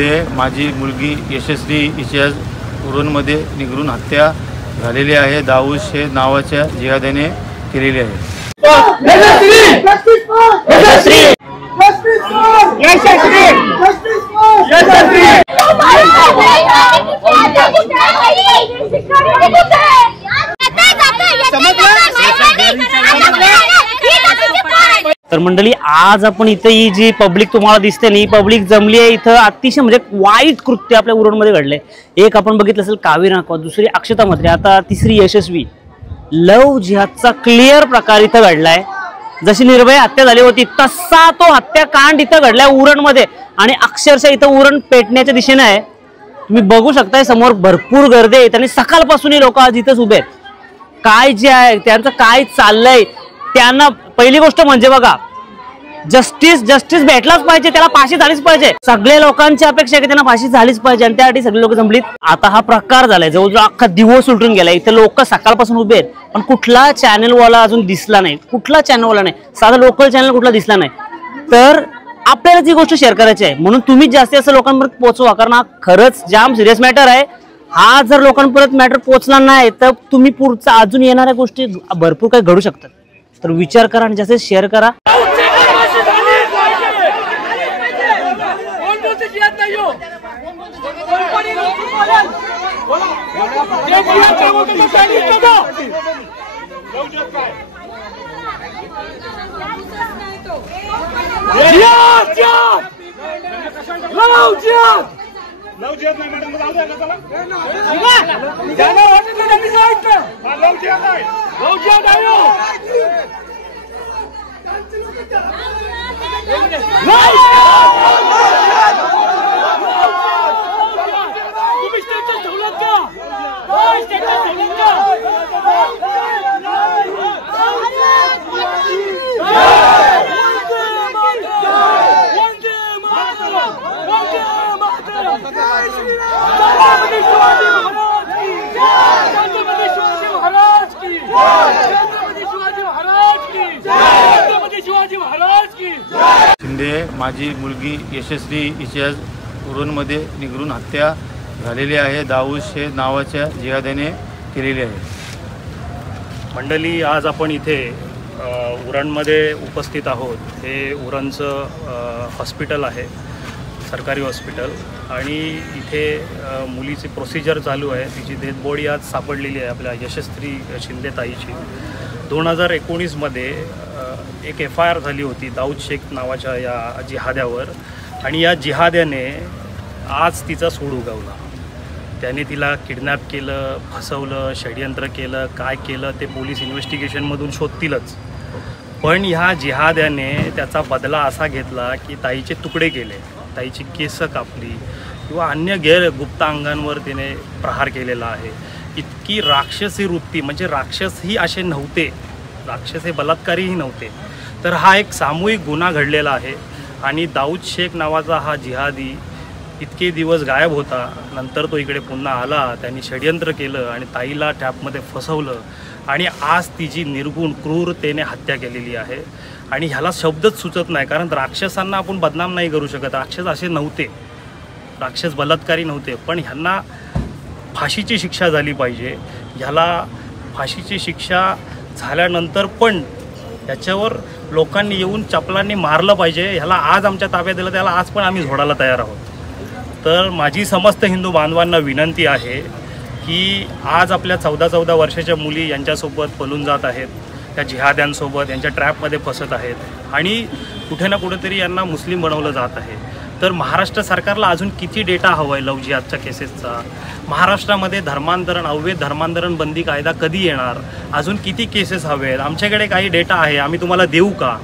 शिंदे माझी मुलगी यशस्वी हिच्या उरणमध्ये निगरून हत्या झालेली आहे। दाऊद शेख नावाच्या जिहाद्याने केलेली आहे। तर मंडळी, आज आपण इथे ही जी पब्लिक तुम्हाला दिसते ना, ही पब्लिक जमली आहे इथं अतिशय म्हणजे वाईट कृत्य आपल्या उरणमध्ये घडले। एक आपण बघितलं असेल कावेरी नाकवा, दुसरी अक्षता म्हात्रे, आता तिसरी यशस्वी। लव जिहादचा क्लिअर प्रकार इथं घडलाय। जशी निर्भय हत्या झाली होती तसा तो हत्याकांड इथं घडलाय उरणमध्ये आणि अक्षरशः इथं उरण पेटण्याच्या दिशेने आहे। तुम्ही बघू शकताय समोर भरपूर गर्दी आहे आणि सकाळपासून लोक आज इथंच उभे आहेत। काय जे आहे त्यांचं काय चाललंय त्यांना पहिली गोष्ट म्हणजे बघा, जस्टिस भेटलाच पाहिजे, त्याला फाशी झालीच पाहिजे। सगळ्या लोकांची अपेक्षा आहे की त्यांना फाशी झालीच पाहिजे आणि त्यासाठी सगळे लोक जमलीत। आता हा प्रकार झालाय, जवळजवळ अख्खा दिवस उलटून गेलाय। इथे लोक सकाळपासून उभे आहेत पण कुठला चॅनलवाला अजून दिसला नाही, कुठला चॅनलवाला नाही, साधा लोकल चॅनल कुठला दिसला नाही। तर आपल्याला ती गोष्ट शेअर करायची आहे म्हणून तुम्ही जास्तीत जास्त लोकांपर्यंत पोहोचवा, कारण हा खरंच जाम सिरियस मॅटर आहे। हा जर लोकांपर्यंत मॅटर पोहोचला नाही तर तुम्ही पुढचा अजून येणाऱ्या गोष्टी भरपूर काही घडू शकतात। तर विचार करा आणि जास्त शेअर करा। शिंदे माझी मुलगी यशस्वी हिच्या उरणमध्ये निगरून हत्या झालेली आहे। दाऊद शेख नावाच्या जिहाद्याने केलेली आहे। मंडळी, आज आपण इथे उरणमध्ये उपस्थित आहोत। हे उरणचं हॉस्पिटल आहे, सरकारी हॉस्पिटल, आणि इथे मुलीची प्रोसिजर चालू आहे। तिची डेथ बॉडी आज सापडलेली आहे आपल्या यशस्वी शिंदे ताईची। 2019 मध्ये एक FIR झाली होती दाऊद शेख नावाच्या या जिहाद्यावर, आणि या जिहाद्याने आज तिचा सूड उगवला। त्याने तिला किडनॅप केलं, फसवलं, षडयंत्र केलं, काय केलं ते पोलीस इन्व्हेस्टिगेशनमधून शोधतीलच। पण ह्या जिहाद्याने त्याचा बदला असा घेतला की ताईचे तुकडे केले, ताईची केस कापली किंवा अन्य गुप्त अंगांवर त्याने प्रहार केलेला आहे। इतकी राक्षसी वृत्ती, म्हणजे राक्षसही असे नव्हते, राक्षस हे बलात्कारीही नव्हते। तर हा एक सामूहिक गुन्हा घडलेला आहे आणि दाऊद शेख नावाचा हा जिहादी इतके दिवस गायब होता, नंतर तो इकडे पुन्हा आला, त्यांनी षडयंत्र केलं आणि ताईला ट्रॅपमध्ये फसवलं आणि आज तिची निर्गुण क्रूरतेने हत्या केलेली आहे। आणि ह्याला शब्दच सुचत नाही, कारण राक्षसांना आपण बदनाम नाही करू शकत। राक्षस असे नव्हते, राक्षस बलात्कारी नव्हते, पण ह्यांना फाशीची शिक्षा झाली पाहिजे। ह्याला फाशीची शिक्षा झाल्यानंतर पण याच्यावर लोकांनी येऊन चपलांनी मारलं पाहिजे। ह्याला आज आमच्या ताब्यात दिलं, त्याला आज पण आम्ही झोडायला तयार आहोत। तर माझी समस्त हिंदू बांधवांना विनंती आहे की आज आपल्या 14-14 वर्षाच्या मुली यांच्यासोबत पळून जात आहेत, त्या जिहाद्यांसोबत यांच्या ट्रॅपमध्ये फसत आहेत आणि कुठे ना कुठेतरी यांना मुस्लिम बनवलं जात आहे। तर महाराष्ट्र सरकारला अजून किती डेटा हवा आहे लव जिहादच्या केसेसचा? महाराष्ट्रामध्ये धर्मांतरण, अवैध धर्मांतरण बंदी कायदा कधी येणार? अजून किती केसेस हवे आहेत? आमच्याकडे काही डेटा आहे, आम्ही तुम्हाला देऊ का?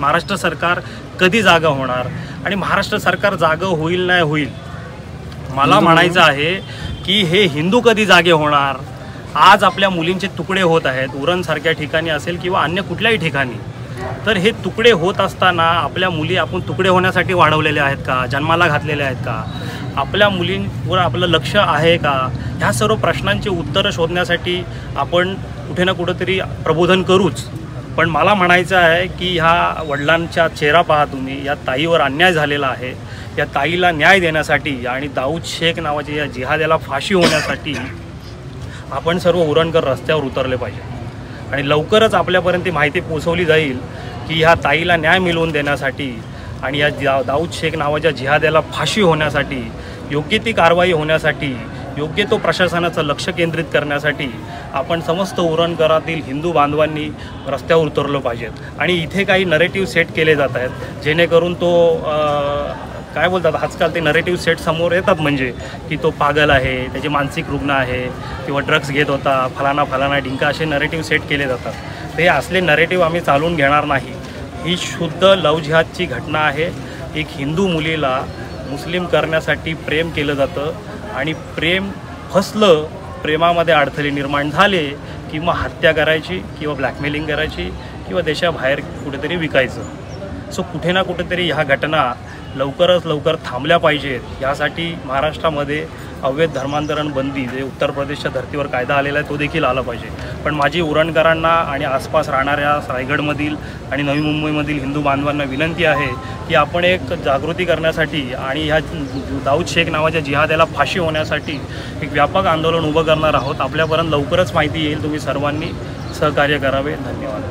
महाराष्ट्र सरकार कधी जागा होणार? आणि महाराष्ट्र सरकार जागं होईल नाही होईल, मला म्हणायचं आहे की हे हिंदू कधी जागे होणार? आज आपल्या मुलींचे तुकडे होत आहेत, उरणसारख्या ठिकाणी असेल किंवा अन्य कुठल्याही ठिकाणी। तर हे तुकडे होत असताना आपल्या मुली आपण तुकडे होण्यासाठी वाढवलेल्या आहेत का? जन्माला घातलेल्या आहेत का? आपल्या मुलींवर आपलं लक्ष आहे का? ह्या सर्व प्रश्नांची उत्तरं शोधण्यासाठी आपण कुठे ना कुठेतरी प्रबोधन करूच। पण मला म्हणायचं आहे की ह्या वडिलांचा चेहरा पहा तुम्ही, या ताईवर अन्याय झालेला आहे, या ताईला न्याय देण्यासाठी आणि दाऊद शेख नावाच्या या जिहाद्याला फाशी होण्यासाठी आपण सर्व उरणकर रस्त्यावर उतरले पाहिजे आणि लवकरच आपल्यापर्यंत माहिती पोहोचवली जाईल की ह्या ताईला न्याय मिळवून देण्यासाठी आणि या दाऊद शेख नावाच्या जिहाद्याला फाशी होण्यासाठी योग्य ती कारवाई होण्यासाठी योग्य तो प्रशासनाचं लक्ष केंद्रित करण्यासाठी आपण समस्त उरणकरातील हिंदू बांधवांनी रस्त्यावर उतरलो पाहिजेत आणि इथे काही नरेटिव्ह सेट केले जात आहेत जेणेकरून तो काय बोलतात आजकाल ते नरेटिव्ह सेट समोर येतात म्हणजे की तो पागल आहे, त्याचे मानसिक रुग्ण आहे किंवा ड्रग्स घेत होता, फलाना डिंका असे नरेटिव्ह सेट केले जातात. तर हे असले नरेटिव्ह आम्ही चालवून घेणार नाही. ही शुद्ध लव जिहादची घटना आहे. एक हिंदू मुलीला मुस्लिम करण्यासाठी प्रेम केलं जातं आणि प्रेम फसलं, प्रेमामध्ये अडथळे निर्माण झाले किंवा हत्या करायची किंवा ब्लॅकमेलिंग करायची किंवा देशाबाहेर कुठेतरी विकायचं. सो कुठे ना कुठेतरी ह्या घटना लवकरात लवकर थांबल्या पाहिजेत. यासाठी महाराष्ट्रामध्ये अवैध धर्मांतरण बंदी जे उत्तर प्रदेशच्या धर्तीवर कायदा आलेला आहे तो देखील आला पाहिजे. पण माझी उरणकरांना आणि आसपास राहणाऱ्या रायगडमधील आणि नवी मुंबईमधील हिंदू बांधवांना विनंती आहे की आपण एक जागृती करण्यासाठी आणि ह्या दाऊद शेख नावाच्या जिहाद्याला फाशी होण्यासाठी एक व्यापक आंदोलन उभं करणार आहोत. आपल्यापर्यंत लवकरच माहिती येईल. तुम्ही सर्वांनी सहकार्य करावे. धन्यवाद.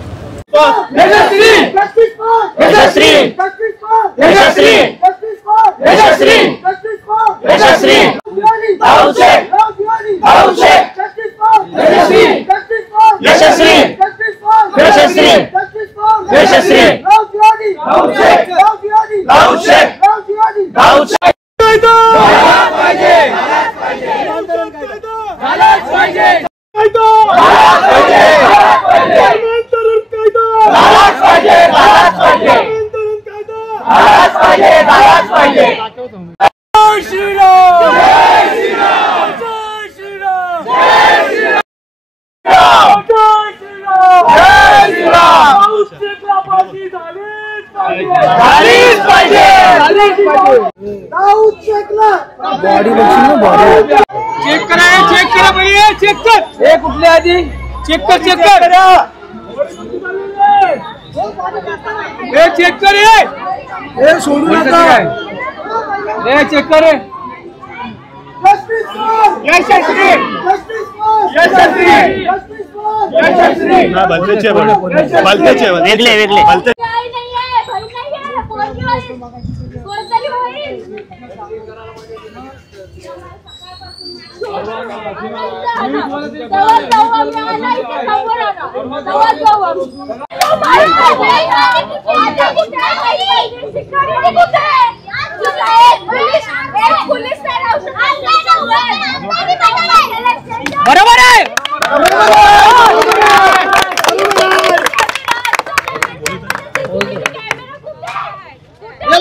बरोबर आहे.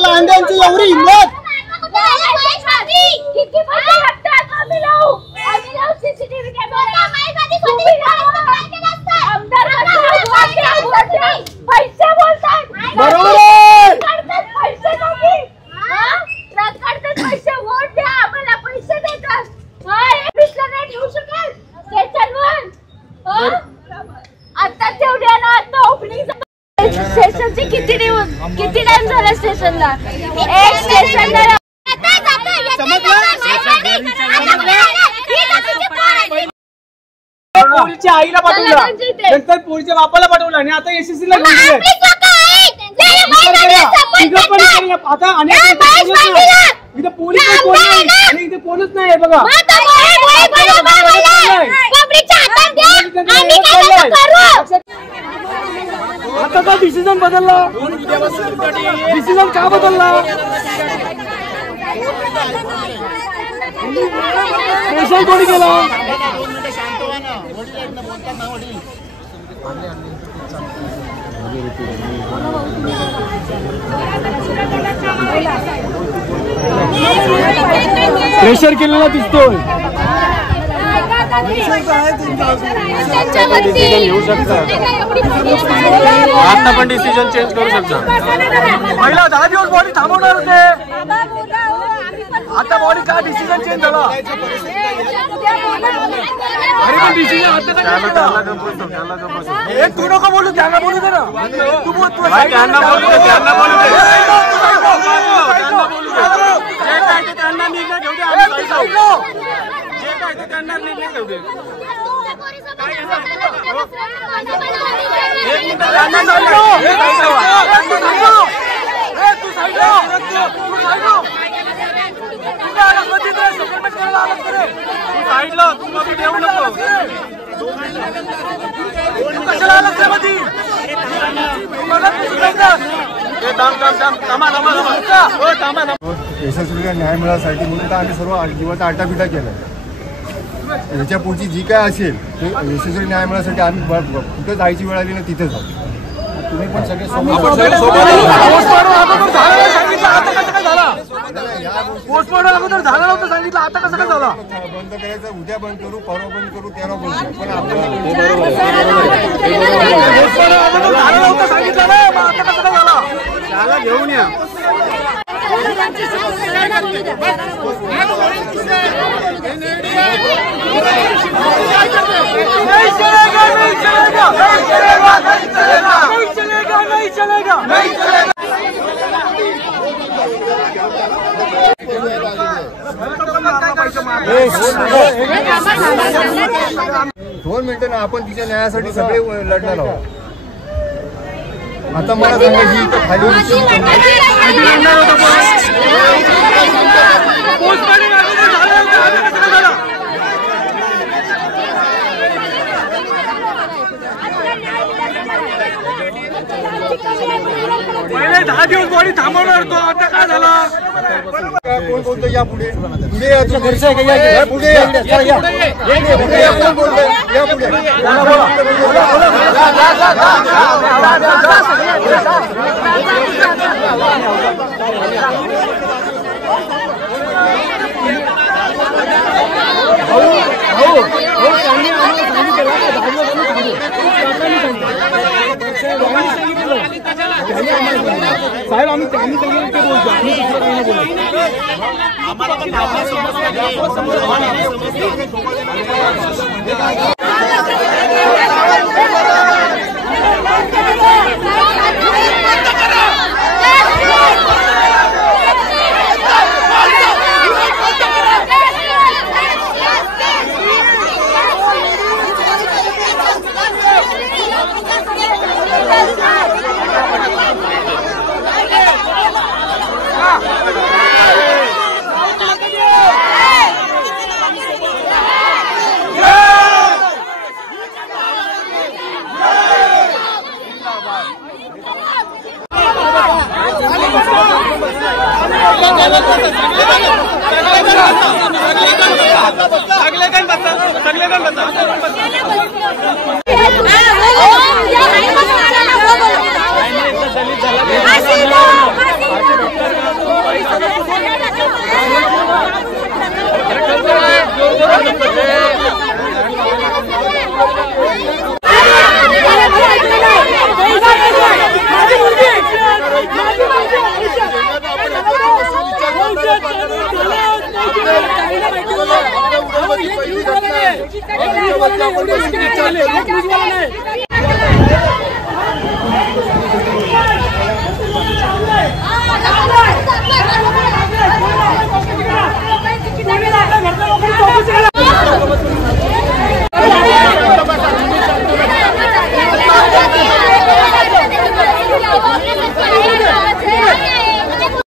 लांड्यांची एवढी हिंमत स्टेशनची किती टाइम झाला स्टेशनला? एक स्टेशनला पोलीसच्या आईला पाठवला, नंतर पोलीसच्या बापाला पाठवला आणि आता एसएससी ला घेऊन गेले. आता इथे पोलीस आणि इथे कोणच नाही बघा. आता का डिसिजन बदलला? डिसिजन का बदलला? स्पेशल कोणी केला? प्रेशर केलेला दिसतोय. आता पण डिसिजन चेंज करू शकता. पहिला 10 दिवस बॉडी थांबवणार होते, आता बॉडी का डिसिजन चेंज झाला? अरे पण डिसिजन आता एक तू नको बोलू, त्यांना बोलू दे ना. तू बोल, त्यांना बोलू दे. मध्ये. साईडला तू मध्ये देऊ नको. कशाला आलास रे मध्ये? यशस्वीरित्या न्याय मिळासाठी म्हणून आम्ही सर्व जीवाचा आटापिटा केला. याच्या पुढची जी काय असेल ते यशस्वी न्याय मिळासाठी आम्ही कुठं जायची वेळ आली ना तिथे जाऊ. तुम्ही पण सगळे पोस्टमॉर्टम अगोदर झाला नव्हतं सांगितलं, आता कसं काय झाला? बंद करायचं, उद्या बंद करू, परवा बंद करू, तेव्हा बंद करू. पण आपण झालं नव्हतं सांगितलं ना, मग आता कसं काय झाला? त्याला घेऊन या. दोन मिनिटं ना, आपण तिच्या न्यायासाठी सगळे लढणार आहोत. आता मला सांगा ही खाली पहिले 10 दिवस बॉडी थांबवणार तो, आता काय झाला? कोण बोलतो या पुढे? पुढे या, घरचं आहे का? या पुढे या, पुढे या, कोण बोलतोय? या पुढे. साहेब आम्ही त्यांनी सांगितलं ते बोलतो, आम्ही दुसरं काही नाही बोलत. नाही